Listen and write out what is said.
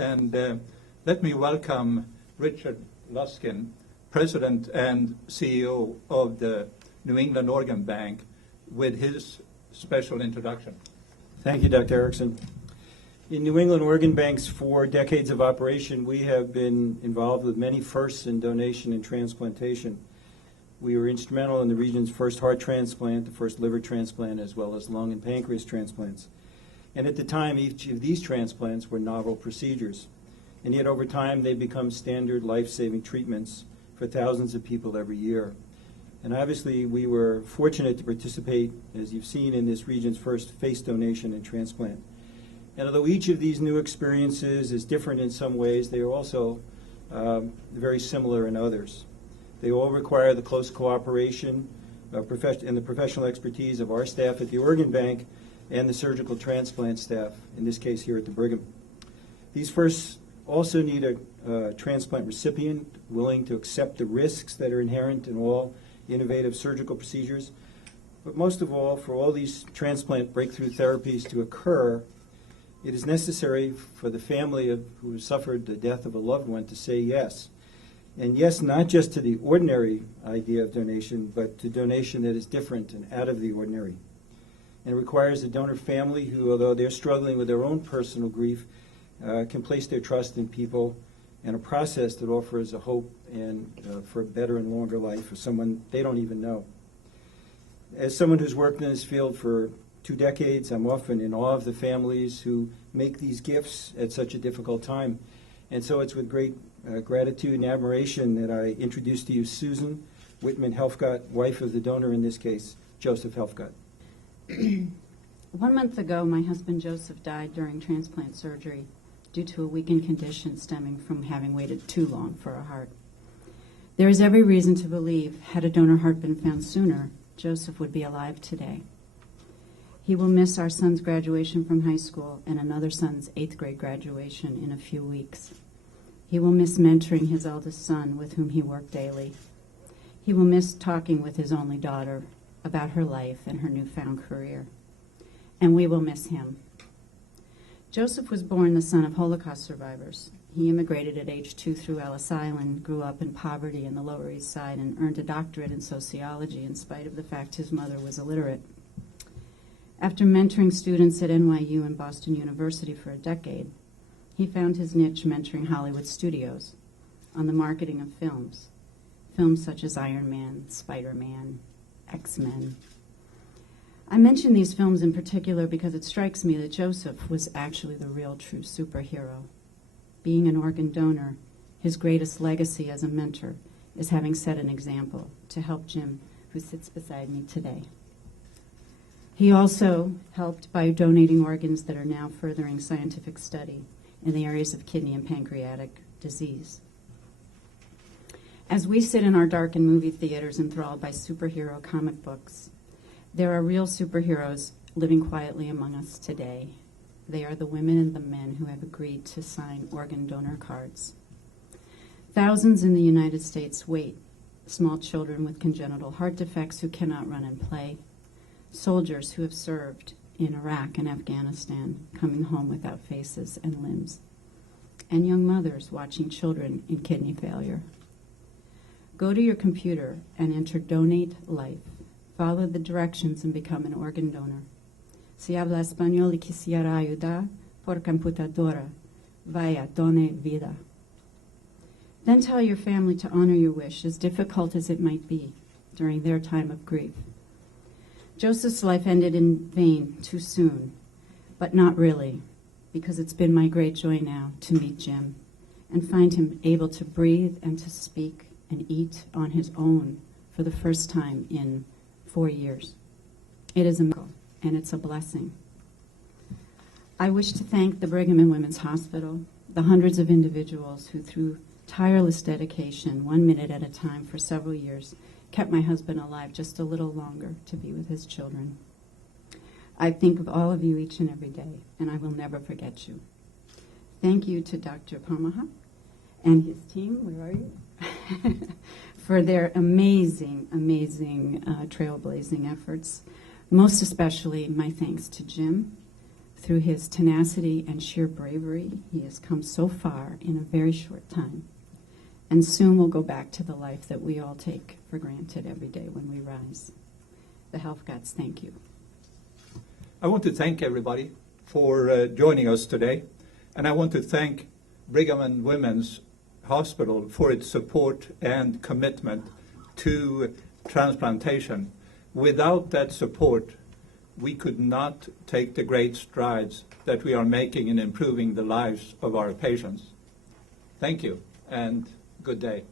And let me welcome Richard Luskin, President and CEO of the New England Organ Bank, with his special introduction. Thank you, Dr. Erickson. In New England Organ Bank's 4 decades of operation, we have been involved with many firsts in donation and transplantation. We were instrumental in the region's first heart transplant, the first liver transplant, as well as lung and pancreas transplants. And at the time, each of these transplants were novel procedures. And yet over time, they become standard life-saving treatments for thousands of people every year. And obviously, we were fortunate to participate, as you've seen, in this region's first face donation and transplant. And although each of these new experiences is different in some ways, they are also very similar in others. They all require the close cooperation and the professional expertise of our staff at the Organ Bank and the surgical transplant staff, in this case here at the Brigham. These firsts also need a transplant recipient willing to accept the risks that are inherent in all innovative surgical procedures. But most of all, for all these transplant breakthrough therapies to occur, it is necessary for the family who has suffered the death of a loved one to say yes. And yes, not just to the ordinary idea of donation, but to donation that is different and out of the ordinary. And it requires a donor family who, although they're struggling with their own personal grief, can place their trust in people and a process that offers a hope and for a better and longer life for someone they don't even know. As someone who's worked in this field for 2 decades, I'm often in awe of the families who make these gifts at such a difficult time. And so it's with great gratitude and admiration that I introduce to you Susan Whitman Helfgott, wife of the donor in this case, Joseph Helfgott. 1 month ago, my husband Joseph died during transplant surgery due to a weakened condition stemming from having waited too long for a heart. There is every reason to believe, had a donor heart been found sooner, Joseph would be alive today. He will miss our son's graduation from high school and another son's 8th grade graduation in a few weeks. He will miss mentoring his eldest son, with whom he worked daily. He will miss talking with his only daughter about her life and her newfound career. And we will miss him. Joseph was born the son of Holocaust survivors. He immigrated at age 2 through Ellis Island, grew up in poverty in the Lower East Side, and earned a doctorate in sociology in spite of the fact his mother was illiterate. After mentoring students at NYU and Boston University for a decade, he found his niche mentoring Hollywood studios on the marketing of films such as Iron Man, Spider-Man, X-Men. I mention these films in particular because it strikes me that Joseph was actually the real true superhero. Being an organ donor, his greatest legacy as a mentor is having set an example to help Jim, who sits beside me today. He also helped by donating organs that are now furthering scientific study in the areas of kidney and pancreatic disease. As we sit in our darkened movie theaters enthralled by superhero comic books, there are real superheroes living quietly among us today. They are the women and the men who have agreed to sign organ donor cards. Thousands in the United States wait, small children with congenital heart defects who cannot run and play, soldiers who have served in Iraq and Afghanistan, coming home without faces and limbs, and young mothers watching children in kidney failure. Go to your computer and enter Donate Life. Follow the directions and become an organ donor. Si habla español y quisiera ayudar por computadora, vaya, done vida. Then tell your family to honor your wish, as difficult as it might be, during their time of grief. Joseph's life ended in vain too soon, but not really, because it's been my great joy now to meet Jim and find him able to breathe and to speak and eat on his own for the first time in 4 years. It is a miracle, and it's a blessing. I wish to thank the Brigham and Womens Hospital, the hundreds of individuals who, through tireless dedication, 1 minute at a time for several years, kept my husband alive just a little longer to be with his children. I think of all of you each and every day, and I will never forget you. Thank you to Dr. Pomaha and his team, where are you, for their amazing, trailblazing efforts. Most especially, my thanks to Jim. Through his tenacity and sheer bravery, he has come so far in a very short time, and soon will go back to the life that we all take for granted every day when we rise. The health gods thank you. I want to thank everybody for joining us today, and I want to thank Brigham and Women's Hospital for its support and commitment to transplantation. Without that support, we could not take the great strides that we are making in improving the lives of our patients. Thank you, and good day.